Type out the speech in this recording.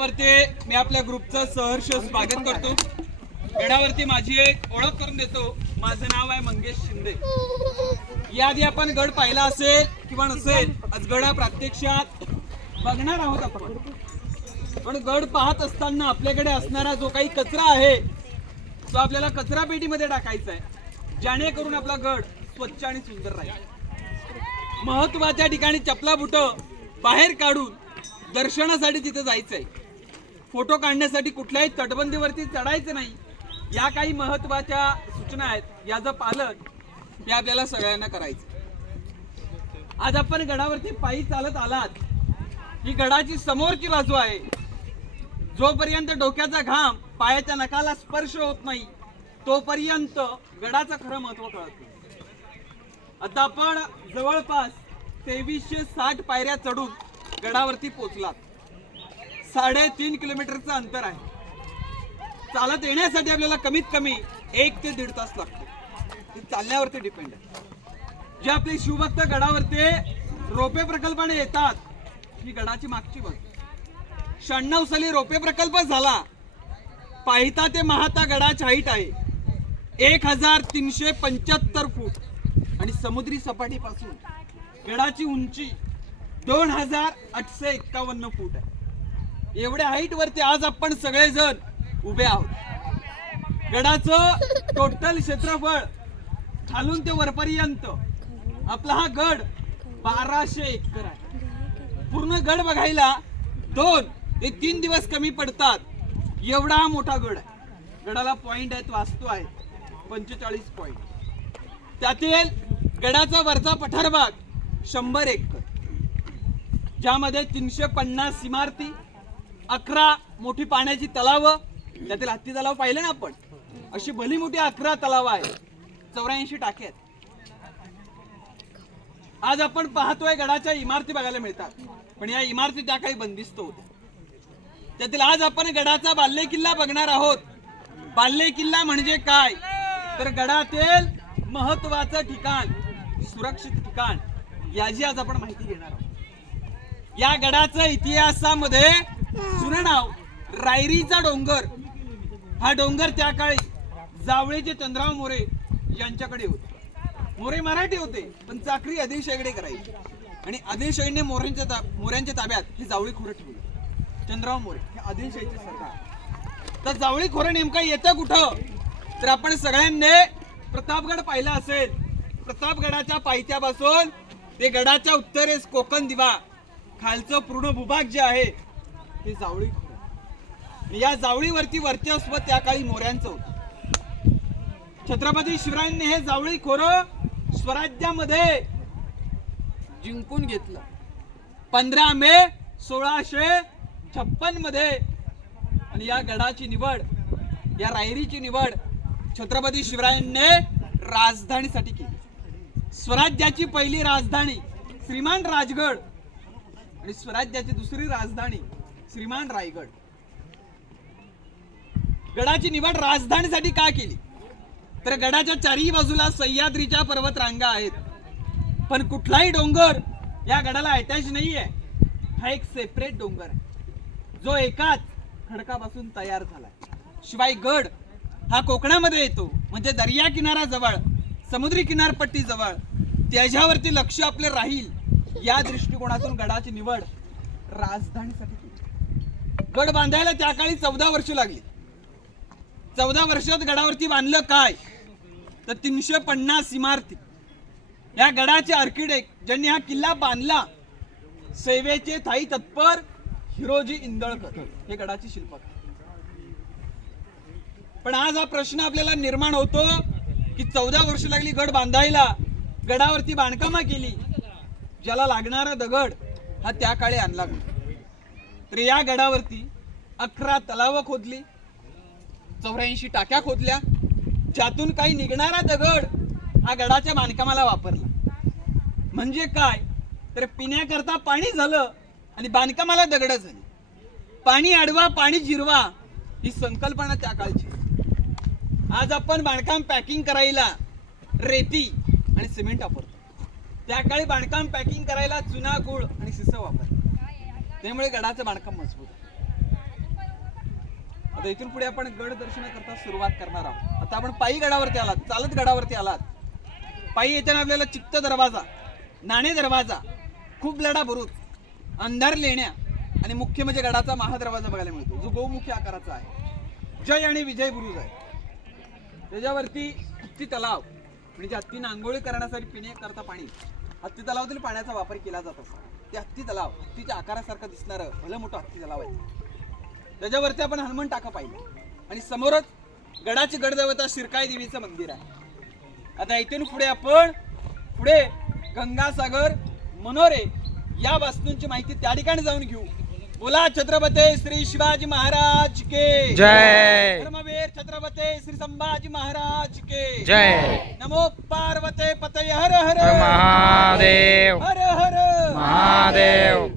गडावरती मी आपल्या ग्रुपचं सहर्ष स्वागत करतो। गडावरती माझी एक ओळख करून देतो। माझं नाव आहे मंगेश शिंदे। याआधी आपण गड पाहिला असेल किंवा नसेल, आज गड प्रत्यक्षात बघणार आहोत आपण। पण गड पाहत असताना आपल्याकडे असणारा जो काही कचरा आहे तो आपल्याला कचरा पेटीमध्ये टाकायचा आहे, जेणेकरून आपला गड स्वच्छ आणि सुंदर राहील। महत्त्वाच्या ठिकाणी चपला बुट बाहेर काढून दर्शनासाठी तिथे जायचंय, फोटो काढण्यासाठी कुठल्याही तटबंदीवरती चढायचं नाही। या काही महत्त्वाच्या सूचना आहेत, याचं पालन हे आपल्याला सगळ्यांना करायचं। आज आपण गडावरती पायी चालत आलात, ही गडाची समोरची बाजू आहे। जोपर्यंत डोक्याचा घाम पायाच्या नखाला स्पर्श होत नाही तोपर्यंत गडाचं खरं महत्त्व कळत नाही। आता आपण जवळपास 2360 पायऱ्या चढून गडावरती पोहोचलात। 3.5 किलोमीटरचं अंतर आहे। चालत येण्यासाठी आपल्याला कमीत कमी 1 ते 1.5 तास लागतो, हे चालण्यावरती डिपेंड आहे। जे आपले शिवभक्त गडावरती रोपे प्रकल्पाने येतात, ही गडाची मागची बाजू। 96 साली रोपे प्रकल्प झाला। पाहिता ते महाता गडाची हाईट आहे 1375 फूट आणि समुद्री सपाटीपासून गडाची उंची 2851 फूट आहे। एवढ्या हाईट वरती आज आपण सगळेजण उभे आहोत। गडाचं टोटल क्षेत्रफळ खालून ते वरपर्यंत आपला हा गड 1200 एकर आहे। पूर्ण गड बघायला 2 ते 3 दिवस कमी पडतात, एवढा हा मोठा गड आहे। गडाला पॉइंट आहेत, वास्तू आहे 45 पॉइंट। त्यातील गडाचा वरचा पठार भाग 100 एकर, ज्यामध्ये 350 इमारती, 11 मोठी पाण्याची तलाव, त्यातील हत्ती तलाव पाहिले ना आपण, अशी भली मोठी 11 तलाव आहे, 84 टाके आहेत। आज आपण पाहतोय गडाच्या इमारती बघायला मिळतात, पण या इमारती त्या काही बंदिस्त होत्या। त्यातील आज आपण गडाचा बाल्ले किल्ला बघणार आहोत। बाल्ले किल्ला म्हणजे काय, तर गडातील महत्त्वाचं ठिकाण, सुरक्षित ठिकाण, याची आज आपण माहिती घेणार आहोत। या गडाचं इतिहासामध्ये जुनं नाव रायरीचा डोंगर। हा डोंगर त्या काळी जावळीचे चंद्रराव मोरे यांच्याकडे होते। मोरे मराठी होते, पण चाकरी आदिलशाहीकडे करायची आणि आदिलशाहीने मोऱ्यांच्या ताब्यात ही जावळी खोरं ठेवली। चंद्रराव मोरे हे आदिलशाहीचे सरदार। तर जावळी खोरं नेमकं येतं कुठं, तर आपण सगळ्यांनी प्रतापगड पाहिला असेल। प्रतापगडाच्या पायथ्यापासून ते गडाच्या उत्तरेस कोकण दिवा, खालचं पूर्ण भूभाग जे आहे ते जावळी खोरं। या जावळीवरती वर्चस्व त्या काळी मोऱ्यांचं होतं। छत्रपती शिवरायांनी हे जावळी खोरं स्वराज्यामध्ये जिंकून घेतलं। 15 मे 1656 मध्ये, आणि या गडाची निवड, या रायरीची निवड छत्रपती शिवरायांनी राजधानीसाठी केली। स्वराज्याची पहिली राजधानी श्रीमान राजगड आणि स्वराज्याची दुसरी राजधानी श्रीमान रायगड। गडाची निवड राजधानीसाठी का केली, तर गडाच्या चारही बाजूला सह्याद्रीच्या पर्वत रांगा आहेत, पण कुठलाही डोंगर या गडाला अटॅच नाहीये। हा एक सेपरेट डोंगर आहे, जो एकाच खडकापासून तयार झालाय। शिवाय गड हा कोकणामध्ये येतो, म्हणजे दर्या किनारा जवळ, समुद्री किनारपट्टी जवळ, त्याच्यावरती लक्ष आपले राहील, या दृष्टिकोनातून गडाची निवड राजधानीसाठी केली। गड बांधायला त्या काळी 14 वर्ष लागली। 14 वर्षात गडावरती बांधलं काय, तर 350 इमारती। या गडाचे आर्किटेक्ट ज्यांनी हा किल्ला बांधला, सेवेचे थाई तत्पर हिरोजी इंदळकर हे गडाचे शिल्पकार। पण आज हा प्रश्न आपल्याला निर्माण होतो की 14 वर्ष लागली गड बांधायला, गडावरती बांधकामा केली, ज्याला लागणारा दगड हा त्या काळी आणला नाही। तर या गडावरती 11 तलाव खोदली, 84 टाक्या खोदल्या, ज्यातून काही निघणारा दगड हा गडाच्या बांधकामाला वापरला। म्हणजे काय, तर पिण्याकरता पाणी झालं आणि बांधकामाला दगड झाली। पाणी अडवा पाणी जिरवा ही संकल्पना त्या काळची। आज आपण बांधकाम पॅकिंग करायला रेती आणि सिमेंट वापरतो, त्या काळी बांधकाम पॅकिंग करायला चुना, गुळ आणि शिसं वापरतो। त्यामुळे गडाचं बांधकाम मजबूत आहे। आता इथून पुढे आपण गड दर्शन करता सुरुवात करणार आहोत. आता आपण पायी गडावरती आलात, चालत गडावरती आलात. पायी येताना आपल्याला चित्त दरवाजा, नाणे दरवाजा, खूप लढा बुरुज, अंधार लेण्या आणि मुख्य म्हणजे गडाचा महादरवाजा बघायला मिळतो, जो गोमुखी आकाराचा आहे. जय आणि विजय बुरुज आहे. त्याच्यावरती हत्ती तलाव, म्हणजे हत्तीनं आंघोळी करण्यासाठी पिण्याकरता पाणी, हत्ती तलावातील पाण्याचा वापर केला जात असतो. ते हत्ती तलाव, हत्तीच्या आकारासारखं दिसणारं भलं मोठं हत्ती तलाव आहे. त्याच्यावरती आपण हनुमान टाका पाहिजे आणि समोरच गडाची गडदेवता शिरकाई देवीचं मंदिर आहे. आता इथून पुढे आपण गंगासागर, मनोरे या वास्तूंची माहिती त्या ठिकाणी जाऊन घेऊ. बोला छत्रपती श्री शिवाजी महाराज के जय. धर्मवीर छत्रपती श्री संभाजी महाराज के जय. नमो पार्वते पतये हर हर महादेव हर हर महादेव.